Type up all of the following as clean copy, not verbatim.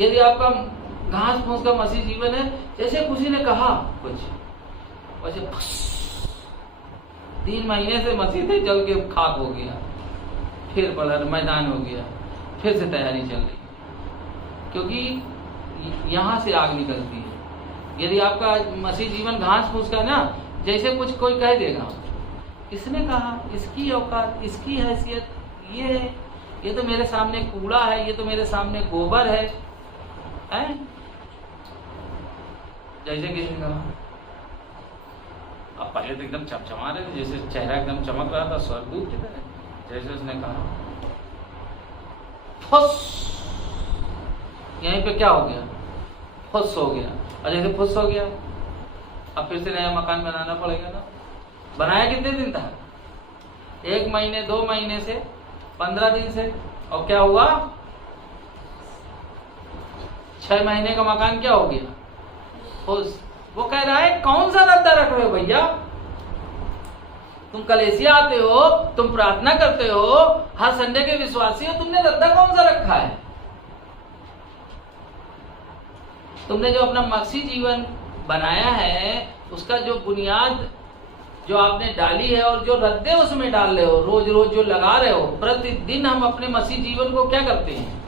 यदि आपका घास फूस का मसीह जीवन है, जैसे किसी ने कहा कुछ वैसे 3 महीने से मसीह थे, जल के खाक हो गया, फिर पड़ा मैदान हो गया, फिर से तैयारी चल रही, क्योंकि यहां से आग निकलती है। यदि आपका मसीह जीवन घास फूस का ना, जैसे कुछ कोई कह देगा, इसने कहा, इसकी औकात, इसकी हैसियत ये है, ये तो मेरे सामने कूड़ा है, ये तो मेरे सामने गोबर है, जैसे किसी ने कहा। अब पहले तो एकदम चमचमा रहे थे, जैसे चेहरा एकदम चमक रहा था स्वर्गदूत की तरह। जैसे उसने कहा फुस, यहीं पे क्या हो गया, फुस हो गया। और जैसे फुस हो गया, अब फिर से नया मकान बनाना पड़ेगा ना। बनाया कितने दिन था? 1 महीने, 2 महीने से, 15 दिन से, और क्या हुआ? 6 महीने का मकान क्या हो गया? फुस। वो कह रहा है कौन सा रद्दा रख रहे हो भैया? तुम कलेसिया आते हो, तुम प्रार्थना करते हो, हर संडे के विश्वासी हो, तुमने रद्दा कौन सा रखा है? तुमने जो अपना मसीह जीवन बनाया है, उसका जो बुनियाद जो आपने डाली है और जो रद्दे उसमें डाल रहे हो, रोज रोज जो लगा रहे हो, प्रतिदिन हम अपने मसीह जीवन को क्या करते हैं?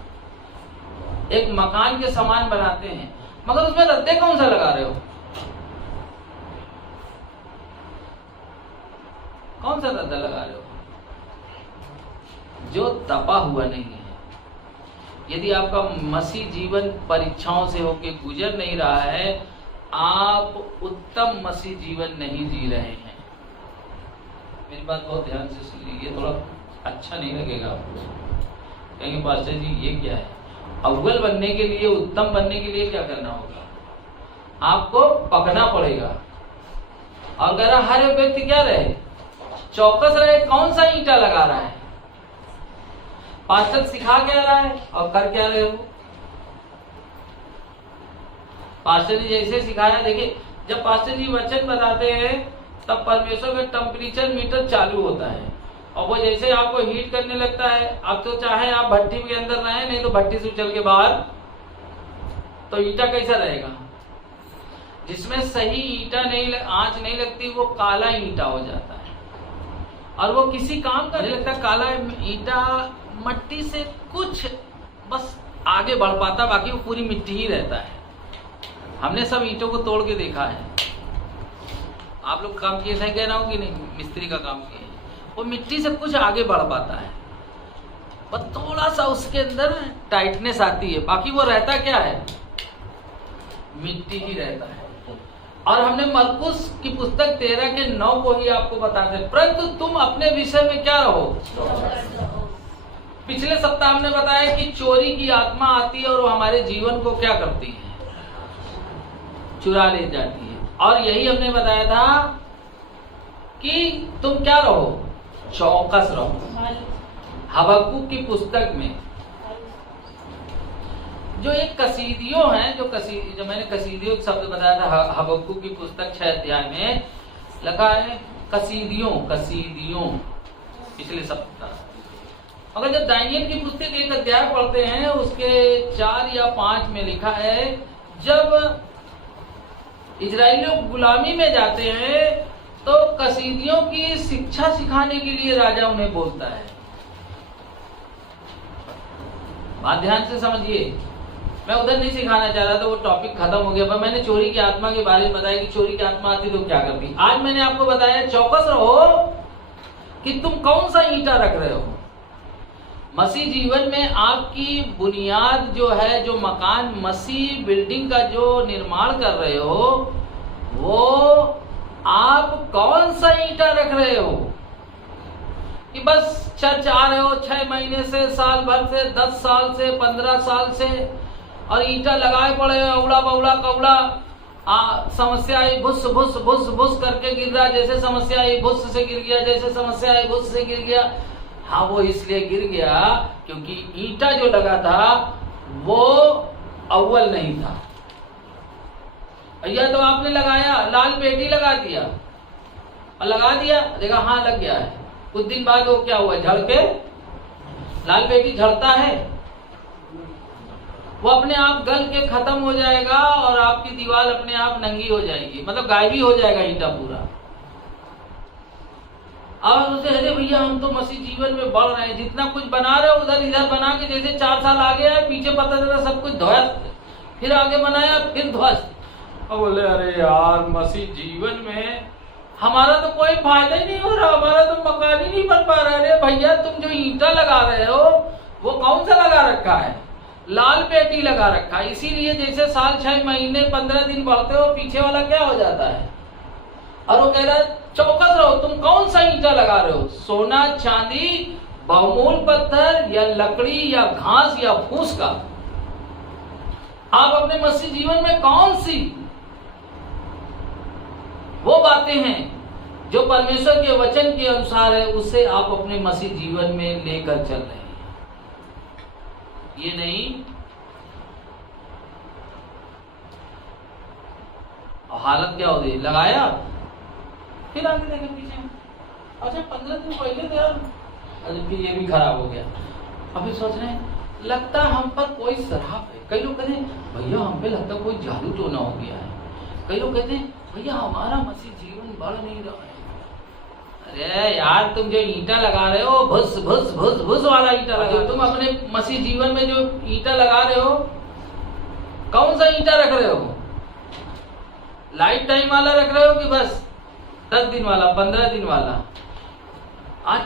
एक मकान के समान बनाते हैं, मगर उसमें रद्दे कौन सा लगा रहे हो? कौन सा रद्दा लगा रहे हो? जो तपा हुआ नहीं है। यदि आपका मसीह जीवन परीक्षाओं से होके गुजर नहीं रहा है, आप उत्तम मसीह जीवन नहीं जी रहे हैं। मेरी बात बहुत ध्यान से सुन लीजिए, थोड़ा अच्छा नहीं लगेगा आपको। कहेंगे पास्टर जी ये क्या है? अव्वल बनने के लिए, उत्तम बनने के लिए क्या करना होगा? आपको पकना पड़ेगा। और अगर हर व्यक्ति क्या रहे, चौकस रहे, कौन सा ईंटा लगा रहा है, पास्टर सिखा क्या रहा है और कर क्या रहे हो? पास्टर जी जैसे सिखाया, देखिए जब पास्टर जी वचन बताते हैं तब परमेश्वर का टेम्परेचर मीटर चालू होता है, और वो जैसे आपको हीट करने लगता है, आप तो चाहे आप भट्टी के अंदर रहें, नहीं तो भट्टी से उछल के बाहर, तो ईंटा कैसा रहेगा? जिसमें सही ईंटा नहीं, आंच नहीं लगती, वो काला ईंटा हो जाता है, और वो किसी काम का नहीं लगता। काला ईंटा मट्टी से कुछ बस आगे बढ़ पाता, बाकी वो पूरी मिट्टी ही रहता है। हमने सब ईंटों को तोड़ के देखा है। आप लोग काम किए थे, कह रहा हूं कि नहीं, मिस्त्री का काम किए, वो मिट्टी से कुछ आगे बढ़ पाता है, पर थोड़ा सा उसके अंदर टाइटनेस आती है, बाकी वो रहता क्या है? मिट्टी ही रहता है। और हमने मरकुस की पुस्तक 13:9 को ही आपको बताते हैं, परंतु तुम अपने विषय में क्या रहो? पिछले सप्ताह हमने बताया कि चोरी की आत्मा आती है और वो हमारे जीवन को क्या करती है? चुरा ले जाती है। और यही हमने बताया था कि तुम क्या रहो? चौकस रहो। हबक्कुक की पुस्तक में जो एक कसीदियों है, जो मैंने कसीदियों शब्द बताया था, हबक्कुक की पुस्तक 6 अध्याय में लिखा है कसीदियों पिछले सप्ताह। अगर जब दानियल की पुस्तक 1 अध्याय पढ़ते हैं, उसके 4 या 5 में लिखा है, जब इजराइली लोग गुलामी में जाते हैं तो कसीदियों की शिक्षा सिखाने के लिए राजा उन्हें बोलता है। बात ध्यान से समझिए, मैं उधर नहीं सिखाना चाह रहा था, वो टॉपिक खत्म हो गया, पर मैंने चोरी की आत्मा के बारे में बताया कि चोरी की आत्मा आती तो क्या करती। आज मैंने आपको बताया चौकस रहो कि तुम कौन सा ईंटा रख रहे हो। मसीह जीवन में आपकी बुनियाद जो है, जो मकान, मसीह बिल्डिंग का जो निर्माण कर रहे हो, वो आप कौन सा ईंटा रख रहे हो? कि बस चर्च आ रहे हो 6 महीने से, साल भर से, 10 साल से, 15 साल से, और ईंटा लगाए पड़े, अवड़ा बवड़ा कवड़ा, समस्या आई भुस भुस भुस भुस करके गिर रहा, जैसे समस्या आई भुस से गिर गया, जैसे समस्या आई भुस से गिर गया। हाँ, वो इसलिए गिर गया क्योंकि ईंटा जो लगा था वो अव्वल नहीं था। या तो आपने लगाया, लाल पेटी लगा दिया और लगा दिया, देखा हाँ लग गया है, कुछ दिन बाद वो क्या हुआ, झड़ के, लाल पेटी झड़ता है, वो अपने आप गल के खत्म हो जाएगा और आपकी दीवार अपने आप नंगी हो जाएगी, मतलब गायबी हो जाएगा ईंटा पूरा। अब उसे अरे भैया हम तो मसीह जीवन में बढ़ रहे हैं, जितना कुछ बना रहे हो उधर इधर बना के जैसे 4 साल आगे आए, पीछे पता चला सब कुछ ध्वस्त, फिर आगे बनाया फिर ध्वस्त। अब बोले अरे यार मसीह जीवन में हमारा तो कोई फायदा ही नहीं हो रहा, हमारा तो मकान ही नहीं बन पा रहा। अरे भैया तुम जो ईंटा लगा रहे हो वो कौन सा लगा रखा है? लाल पेटी लगा रखा है। इसीलिए जैसे साल 6 महीने 15 दिन बढ़ते हो पीछे वाला क्या हो जाता है। और वो कह रहा है चौकस रहो, तुम कौन सा ईंटा लगा रहे हो? सोना चांदी, बहुमूल पत्थर या लकड़ी या घास या फूस का? आप अपने मसीह जीवन में कौन सी वो बातें हैं जो परमेश्वर के वचन के अनुसार है, उससे आप अपने मसीह जीवन में लेकर चल रहे हैं। ये नहीं हालत क्या हो गई, लगाया फिर आगे देखे पीछे, अच्छा 15 दिन पहले तो यार, अरे फिर ये भी खराब हो गया। अभी सोच रहे हैं लगता हम पर कोई शराब है। कई लोग कहते हैं भैया हम पे लगता कोई जादू टोना हो गया है। कई लोग कहते हैं भैया हमारा मसीह जीवन बढ़ नहीं रहा है। अरे यार तुम जो ईंटा लगा रहे हो भुस भुस भुस भुस वाला ईंटा लगा रहे हो। तुम अपने मसीह जीवन में जो ईंटा लगा रहे हो कौन सा ईंटा रख रहे हो? लाइफ टाइम वाला रख रहे हो कि बस 10 दिन वाला, 15 दिन वाला? आज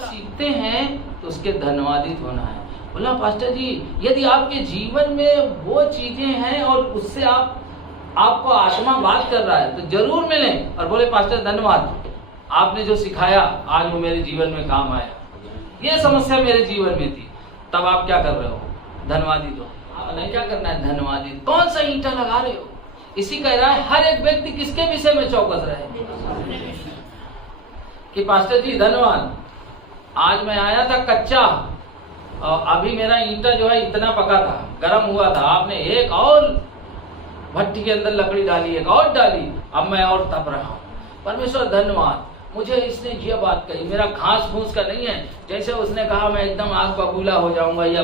सीखते हैं तो उसके धन्यवादित होना है। बोला पास्टर जी यदि आपके जीवन में वो चीजें हैं और उससे आपको आत्मा बात कर रहा है तो जरूर मिलें और बोले पास्टर धन्यवाद, आपने जो सिखाया आज वो मेरे जीवन में काम आया। ये समस्या मेरे जीवन में थी, तब आप क्या कर रहे हो? धन्यवादित हो। नहीं क्या करना है? धन्यवादित। कौन सा ईंटा लगा रहे हो? इसी कह रहा है हर एक व्यक्ति किसके विषय में चौकस रहे कि पास्टर जी धन्यवाद, आज मैं आया था कच्चा और अभी मेरा ईंटा जो है इतना पका था, गर्म हुआ था, आपने एक और भट्टी के अंदर लकड़ी डाली, एक और डाली, अब मैं और तप रहा हूँ। परमेश्वर धन्यवाद, मुझे इसने ये बात कही, मेरा घास फूस का नहीं है, जैसे उसने कहा मैं एकदम आग बबूला हो जाऊंगा। या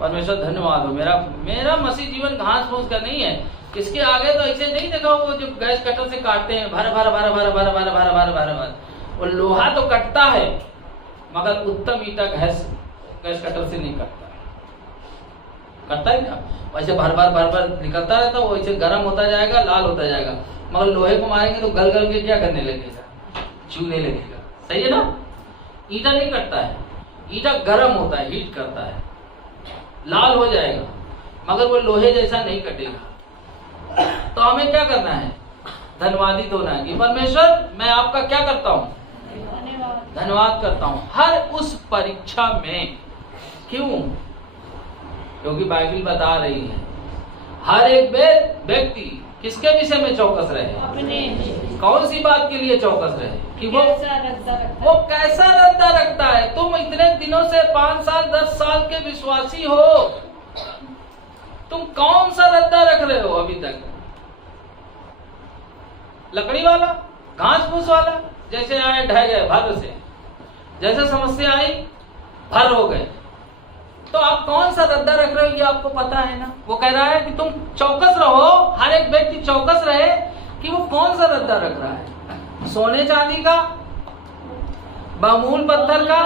परमेश्वर धन्यवाद हो, मेरा मसीह जीवन घास फूस का नहीं है। इसके आगे तो ऐसे नहीं देखा वो जो गैस कटर से काटते हैं भर भर भर भर भर भर भर भर भर भर, वो लोहा तो कटता है मगर उत्तम ईंटा गैस कटर से नहीं कटता। कटता है क्या? वैसे भर भर भर भर निकलता रहता, वो ऐसे गर्म होता जाएगा, लाल होता जाएगा। मगर लोहे को मारेंगे तो गल गल के क्या करने लगेगा? चूने लगेगा। सही है ना? ईंटा नहीं कटता है, ईंटा गर्म होता है, हीट करता है, लाल हो जाएगा, मगर वो लोहे जैसा नहीं कटेगा। तो हमें क्या करना है? धन्यवादित होना है कि परमेश्वर मैं आपका क्या करता हूँ? धन्यवाद करता हूँ हर उस परीक्षा में। क्यों? क्योंकि बाइबल बता रही है हर एक व्यक्ति किसके विषय में चौकस रहे? अपने। कौन सी बात के लिए चौकस रहे? कि वो कैसा रद्दा रखता है। तुम इतने दिनों से 5 साल 10 साल के विश्वासी हो, तुम कौन सा रद्दा रख रहे हो अभी तक? लकड़ी वाला, घास फूस वाला? जैसे आए ढह गए भर से, जैसे समस्या आई भर हो गए। तो आप कौन सा रद्दा रख रहे हो ये आपको पता है ना? वो कह रहा है कि तुम चौकस रहो, हर एक व्यक्ति चौकस रहे कि वो कौन सा रद्दा रख रहा है। सोने चांदी का, बहुमूल पत्थर का,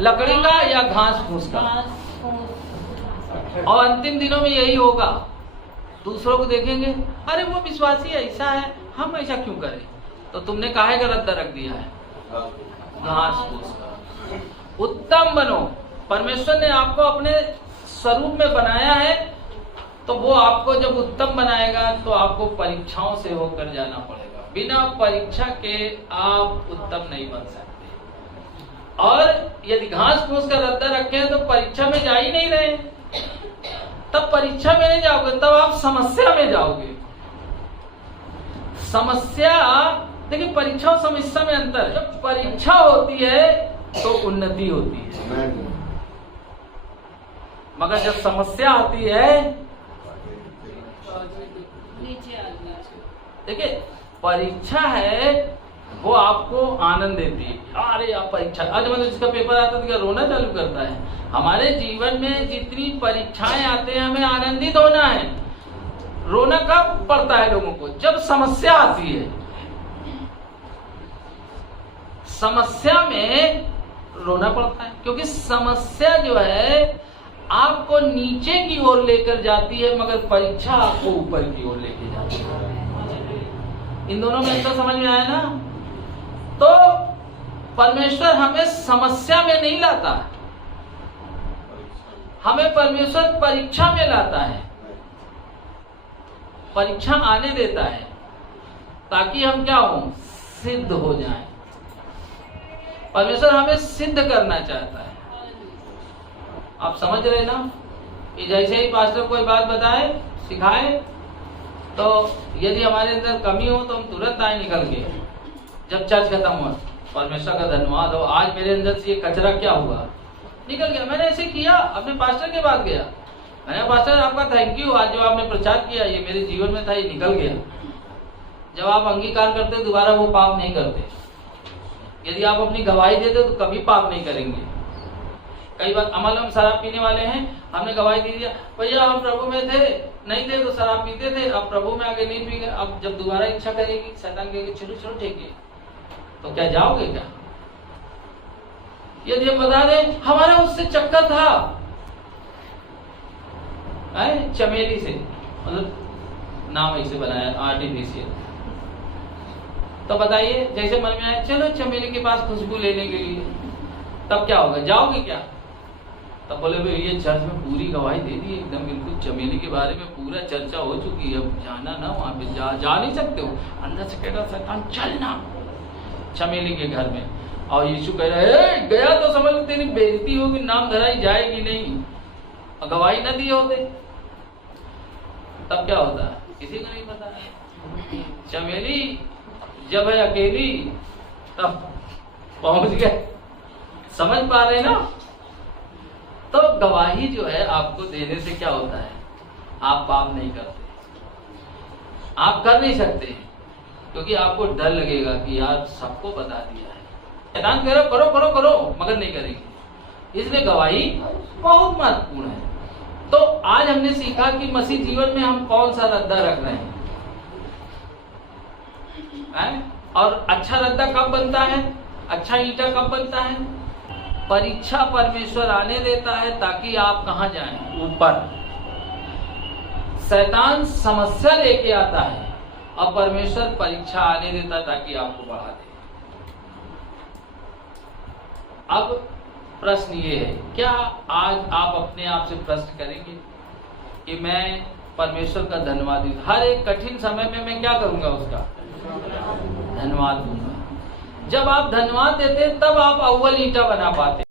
लकड़ी का या घास फूस का। और अंतिम दिनों में यही होगा। दूसरों को देखेंगे अरे वो विश्वासी ऐसा है, हम ऐसा क्यों करें? तो तुमने काहे का रद्दा रख दिया है? घास फूस का। उत्तम बनो। परमेश्वर ने आपको अपने स्वरूप में बनाया है, तो वो आपको जब उत्तम बनाएगा तो आपको परीक्षाओं से होकर जाना पड़ेगा। बिना परीक्षा के आप उत्तम नहीं बन सकते। और यदि घास फूस का रद्दा रखे हैं तो परीक्षा में जा ही नहीं रहे, तब परीक्षा में नहीं जाओगे, तब आप समस्या में जाओगे। समस्या, देखिए परीक्षा और समस्या में अंतर है। जब परीक्षा होती है तो उन्नति होती है, मगर जब समस्या आती है देखिए परीक्षा है वो आपको आनंद देती है। अरे आप परीक्षा, आज मतलब जिसका पेपर आता है तो क्या रोना चालू करता है? हमारे जीवन में जितनी परीक्षाएं आते हैं हमें आनंदित होना है। रोना कब पड़ता है लोगों को? जब समस्या आती है। समस्या में रोना पड़ता है, क्योंकि समस्या जो है आपको नीचे की ओर लेकर जाती है, मगर परीक्षा आपको ऊपर की ओर लेकर जाती है। इन दोनों में अंतर समझ में आया ना? तो परमेश्वर हमें समस्या में नहीं लाता, हमें परमेश्वर परीक्षा में लाता है। परीक्षा आने देता है ताकि हम क्या हो? सिद्ध हो जाएं। परमेश्वर हमें सिद्ध करना चाहता है। आप समझ रहे ना कि जैसे ही पास्टर कोई बात बताए, सिखाए, तो यदि हमारे अंदर कमी हो तो हम तुरंत आए निकल के। जब चर्च खत्म हुआ, परमेश्वर का धन्यवाद हो, आज मेरे अंदर से ये कचरा क्या हुआ, निकल गया। मैंने ऐसे किया, अपने पास्टर के पास गया, मैंने पास्टर आपका थैंक यू, आज जो आपने प्रचार किया ये मेरे जीवन में था, ये निकल गया। जब आप अंगीकार करते हो दोबारा वो पाप नहीं करते। यदि आप अपनी गवाही देते हो तो कभी पाप नहीं करेंगे। कई बार अमल हम शराब पीने वाले हैं, हमने गवाही दे दिया, भैया हम प्रभु में थे, नहीं थे तो शराब पीते थे, अब प्रभु में आगे नहीं पी गए। अब जब दोबारा इच्छा करेगी, शैतान कहेगी चलो चलो ठीक है, तो क्या जाओगे क्या? यदि हम बता दें हमारा उससे चक्कर था चमेली से, मतलब नाम ऐसे बनाया आर्टिफिशियल, तो बताइए जैसे मन में आया चलो चमेली के पास खुशबू लेने के लिए, तब क्या होगा? जाओगे क्या? तब बोले भाई ये चर्च में पूरी गवाही दे दी एकदम बिल्कुल, चमेली के बारे में पूरा चर्चा हो चुकी है, अब जाना ना वहां पे, जा नहीं सकते हो। अंदर से कह रहा शैतान चलना चमेली के घर में, और यीशु कह रहा है गया तो समझ लो तेरी बेइज्जती होगी, नाम धराई जाएगी नहीं, और गवाही न दिए होते तब क्या होता? किसी को नहीं पता। चमेली जब है अकेली तब पहुंच गए। समझ पा रहे ना? तो गवाही जो है आपको देने से क्या होता है? आप पाप नहीं करते, आप कर नहीं सकते, क्योंकि आपको डर लगेगा कि यार सबको बता दिया है, शैतान कह रहा करो करो करो, मगर नहीं करेंगे। इसलिए गवाही बहुत महत्वपूर्ण है। तो आज हमने सीखा कि मसीह जीवन में हम कौन सा रद्दा रख रहे हैं, और अच्छा रद्दा कब बनता है, अच्छा ईंटा कब बनता है? परीक्षा परमेश्वर आने देता है ताकि आप कहां जाएं? ऊपर। शैतान समस्या लेके आता है और परमेश्वर परीक्षा आने देता ताकि आपको बढ़ा दे। अब प्रश्न ये है, क्या आज आप अपने आप से प्रश्न करेंगे कि मैं परमेश्वर का धन्यवाद दूं? हर एक कठिन समय में मैं क्या करूंगा? उसका धन्यवाद दूंगा। जब आप धन्यवाद देते तब आप अव्वल ईंटा बना पाते।